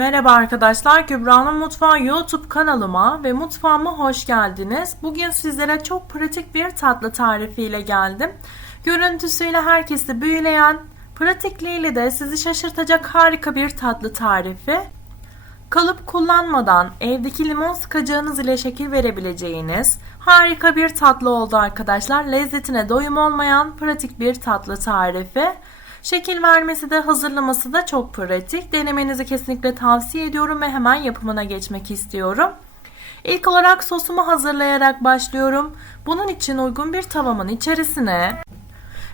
Merhaba arkadaşlar, Kübra'nın Mutfağı YouTube kanalıma ve mutfağıma hoş geldiniz. Bugün sizlere çok pratik bir tatlı tarifiyle geldim. Görüntüsüyle herkesi büyüleyen, pratikliğiyle de sizi şaşırtacak harika bir tatlı tarifi. Kalıp kullanmadan evdeki limon sıkacağınız ile şekil verebileceğiniz harika bir tatlı oldu arkadaşlar. Lezzetine doyum olmayan pratik bir tatlı tarifi. Şekil vermesi de hazırlaması da çok pratik. Denemenizi kesinlikle tavsiye ediyorum ve hemen yapımına geçmek istiyorum. İlk olarak sosumu hazırlayarak başlıyorum. Bunun için uygun bir tavamın içerisine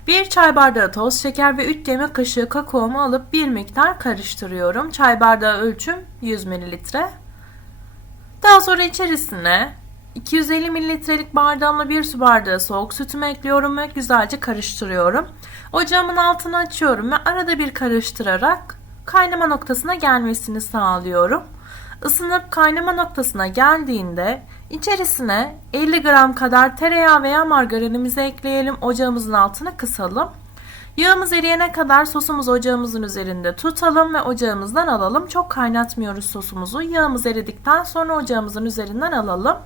1 çay bardağı toz şeker ve 3 yemek kaşığı kakaomu alıp bir miktar karıştırıyorum. Çay bardağı ölçüm 100 ml. Daha sonra içerisine 250 mililitrelik bardağımla bir su bardağı soğuk sütümü ekliyorum ve güzelce karıştırıyorum. Ocağımın altını açıyorum ve arada bir karıştırarak kaynama noktasına gelmesini sağlıyorum. Isınıp kaynama noktasına geldiğinde içerisine 50 gram kadar tereyağı veya margarinimizi ekleyelim. Ocağımızın altını kısalım. Yağımız eriyene kadar sosumuzu ocağımızın üzerinde tutalım ve ocağımızdan alalım. Çok kaynatmıyoruz sosumuzu. Yağımız eridikten sonra ocağımızın üzerinden alalım.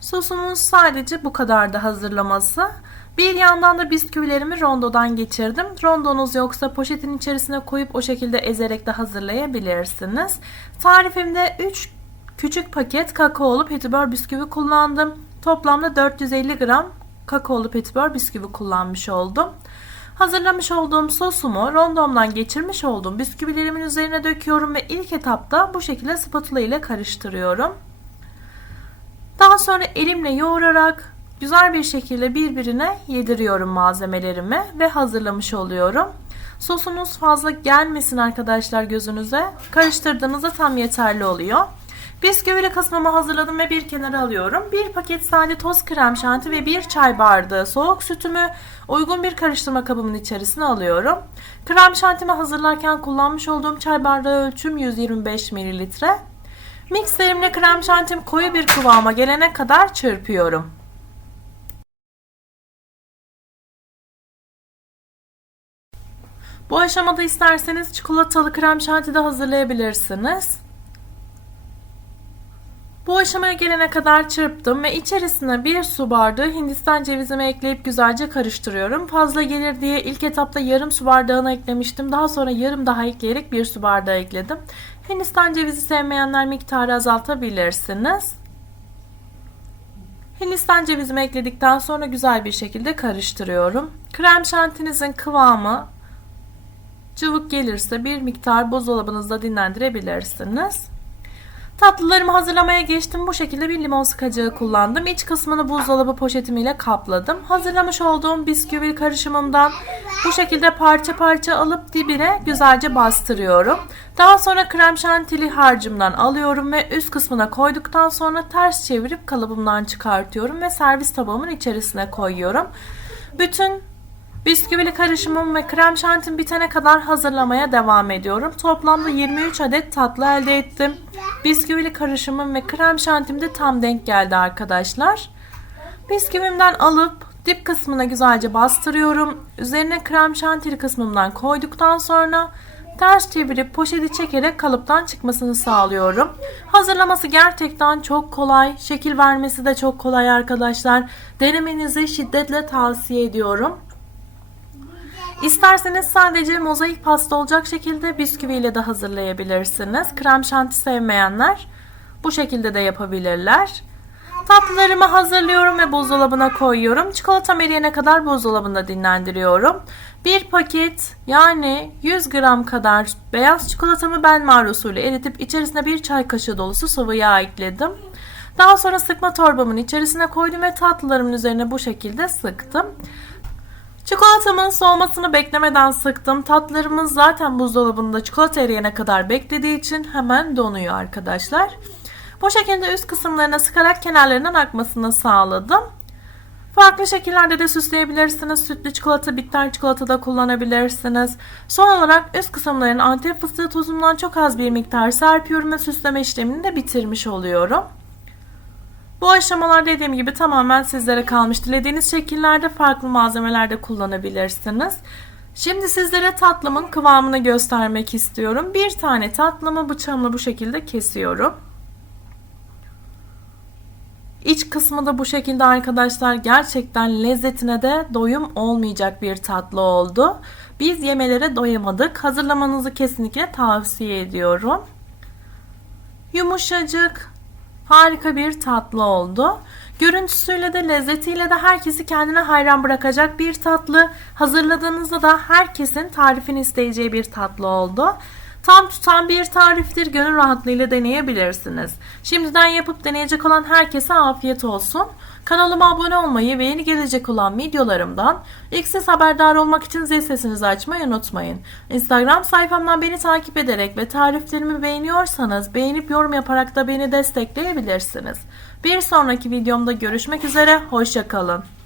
Sosumuz sadece bu kadar da hazırlaması. Bir yandan da bisküvilerimi rondodan geçirdim. Rondonuz yoksa poşetin içerisine koyup o şekilde ezerek de hazırlayabilirsiniz. Tarifimde 3 küçük paket kakaolu petibör bisküvi kullandım. Toplamda 450 gram kakaolu petibör bisküvi kullanmış oldum. Hazırlamış olduğum sosumu rondomdan geçirmiş olduğum bisküvilerimin üzerine döküyorum ve ilk etapta bu şekilde spatula ile karıştırıyorum. Daha sonra elimle yoğurarak güzel bir şekilde birbirine yediriyorum malzemelerimi ve hazırlamış oluyorum. Sosunuz fazla gelmesin arkadaşlar gözünüze. Karıştırdığınızda tam yeterli oluyor. Bisküvili kısmımı hazırladım ve bir kenara alıyorum. Bir paket sade toz krem şanti ve bir çay bardağı soğuk sütümü uygun bir karıştırma kabımın içerisine alıyorum. Krem şantimi hazırlarken kullanmış olduğum çay bardağı ölçüm 125 mililitre. Mikserimle krem şantim koyu bir kıvama gelene kadar çırpıyorum. Bu aşamada isterseniz çikolatalı krem şanti de hazırlayabilirsiniz. Bu aşamaya gelene kadar çırptım ve içerisine bir su bardağı hindistan cevizimi ekleyip güzelce karıştırıyorum. Fazla gelir diye ilk etapta yarım su bardağını eklemiştim. Daha sonra yarım daha ekleyerek bir su bardağı ekledim. Hindistan cevizi sevmeyenler miktarı azaltabilirsiniz. Hindistan cevizimi ekledikten sonra güzel bir şekilde karıştırıyorum. Krem şantinizin kıvamı cıvık gelirse bir miktar buzdolabınızda dinlendirebilirsiniz. Tatlılarımı hazırlamaya geçtim. Bu şekilde bir limon sıkacağı kullandım. İç kısmını buzdolabı poşetimiyle kapladım. Hazırlamış olduğum bisküvi karışımımdan bu şekilde parça parça alıp dibine güzelce bastırıyorum. Daha sonra krem şantili harcımdan alıyorum ve üst kısmına koyduktan sonra ters çevirip kalıbımdan çıkartıyorum ve servis tabağımın içerisine koyuyorum. Bütün Bisküvili karışımım ve krem şantim bitene kadar hazırlamaya devam ediyorum. Toplamda 23 adet tatlı elde ettim. Bisküvili karışımım ve krem şantim de tam denk geldi arkadaşlar. Bisküvimden alıp dip kısmına güzelce bastırıyorum. Üzerine krem şantili kısmımdan koyduktan sonra ters çevirip poşeti çekerek kalıptan çıkmasını sağlıyorum. Hazırlaması gerçekten çok kolay. Şekil vermesi de çok kolay arkadaşlar. Denemenizi şiddetle tavsiye ediyorum. İsterseniz sadece mozaik pasta olacak şekilde bisküviyle de hazırlayabilirsiniz. Krem şanti sevmeyenler bu şekilde de yapabilirler. Tatlılarımı hazırlıyorum ve buzdolabına koyuyorum. Çikolatam eriyene kadar buzdolabında dinlendiriyorum. Bir paket yani 100 gram kadar beyaz çikolatamı ben marusuyla eritip içerisine bir çay kaşığı dolusu sıvı yağ ekledim. Daha sonra sıkma torbamın içerisine koydum ve tatlılarımın üzerine bu şekilde sıktım. Çikolatamın soğumasını beklemeden sıktım. Tatlarımız zaten buzdolabında çikolata eriyene kadar beklediği için hemen donuyor arkadaşlar. Bu şekilde üst kısımlarına sıkarak kenarlarından akmasını sağladım. Farklı şekillerde de süsleyebilirsiniz. Sütlü çikolata, bitter çikolata da kullanabilirsiniz. Son olarak üst kısımların antep fıstığı tozundan çok az bir miktar serpiyorum ve süsleme işlemini de bitirmiş oluyorum. Bu aşamalar dediğim gibi tamamen sizlere kalmış. Dilediğiniz şekillerde farklı malzemelerde kullanabilirsiniz. Şimdi sizlere tatlımın kıvamını göstermek istiyorum. Bir tane tatlımı bıçağımla bu şekilde kesiyorum. İç kısmı da bu şekilde arkadaşlar gerçekten lezzetine de doyum olmayacak bir tatlı oldu. Biz yemelere doyamadık. Hazırlamanızı kesinlikle tavsiye ediyorum. Yumuşacık, harika bir tatlı oldu. Görüntüsüyle de lezzetiyle de herkesi kendine hayran bırakacak bir tatlı. Hazırladığınızda da herkesin tarifini isteyeceği bir tatlı oldu. Tam tutan bir tariftir. Gönül rahatlığıyla deneyebilirsiniz. Şimdiden yapıp deneyecek olan herkese afiyet olsun. Kanalıma abone olmayı ve yeni gelecek olan videolarımdan ilk siz haberdar olmak için zil sesinizi açmayı unutmayın. Instagram sayfamdan beni takip ederek ve tariflerimi beğeniyorsanız beğenip yorum yaparak da beni destekleyebilirsiniz. Bir sonraki videomda görüşmek üzere, hoşçakalın.